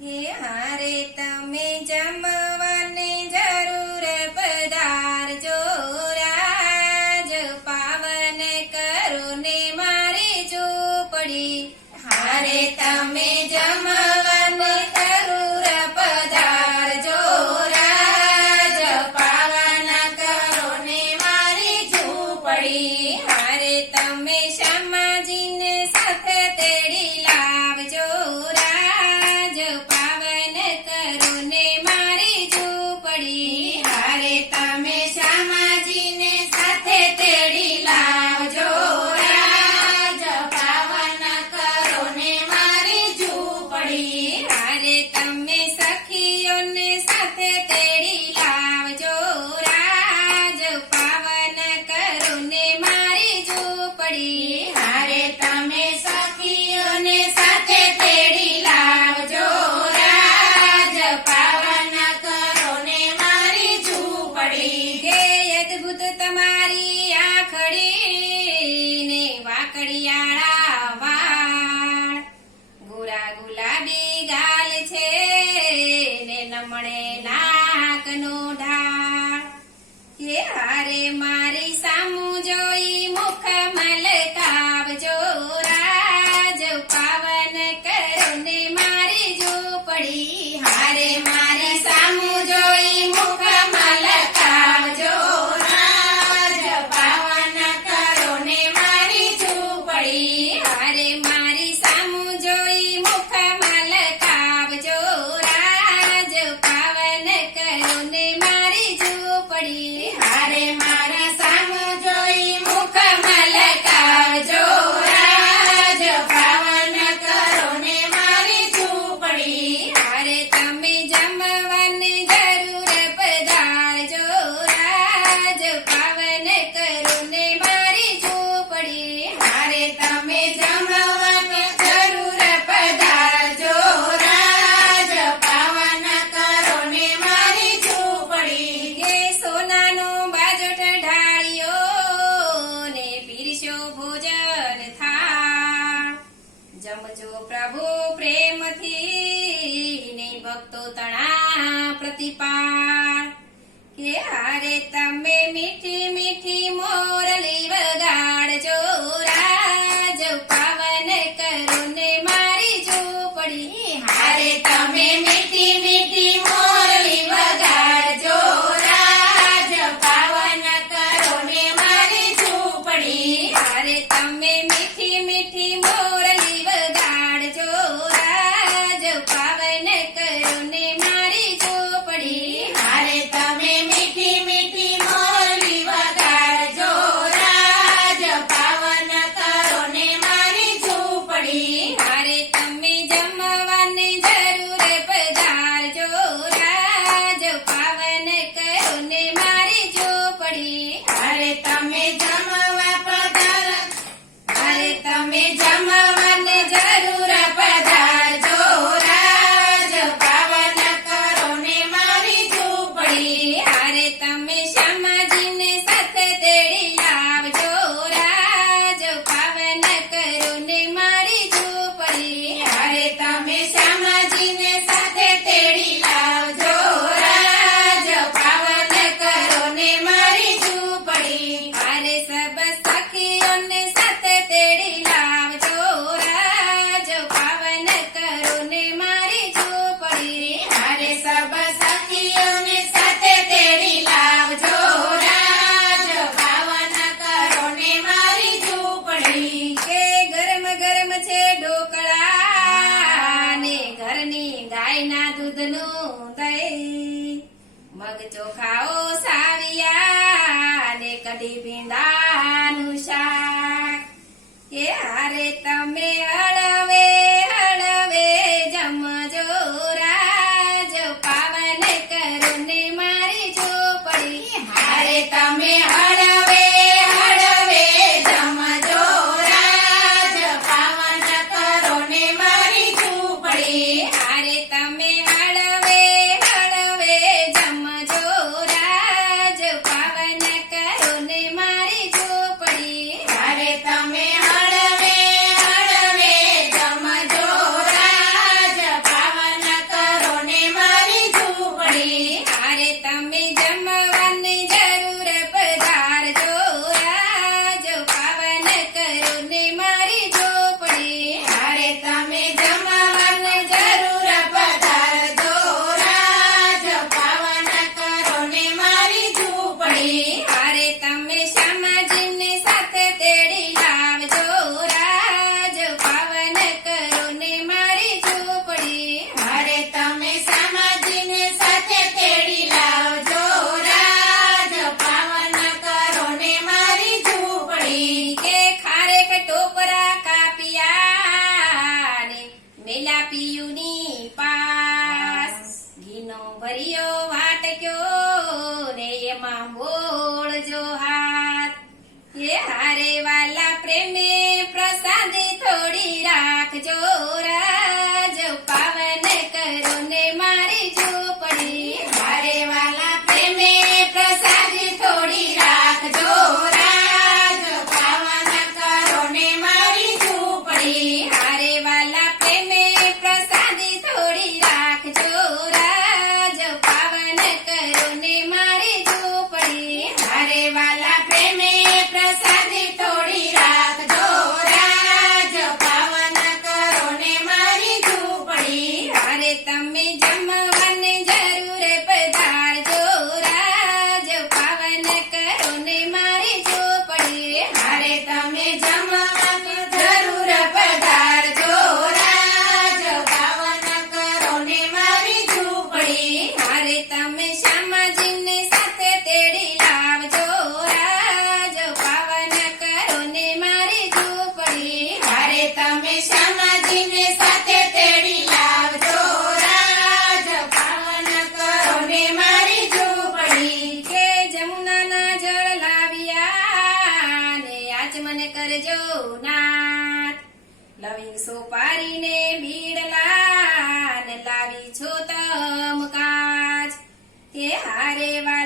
હે હારે ત परिहारे मा દેવ પાવન કરુને ત્યારે તમે પાવન કરો ને મારી ઝૂંપડી. ત્યારે તમે મીઠી મીઠી મોરલી વગાડજો. રાજ પાવન કરો સખીઓને કે ગરમ ગરમ છે ઢોકળા ને ઘરની ગાયના દૂધનું દહીં. મગ ચોખાઓ સાવિયા ને કઢી ભીંડા લાવી સોપારીને બીડલા લાવી છો તમ કાચ. તે હારે વાળ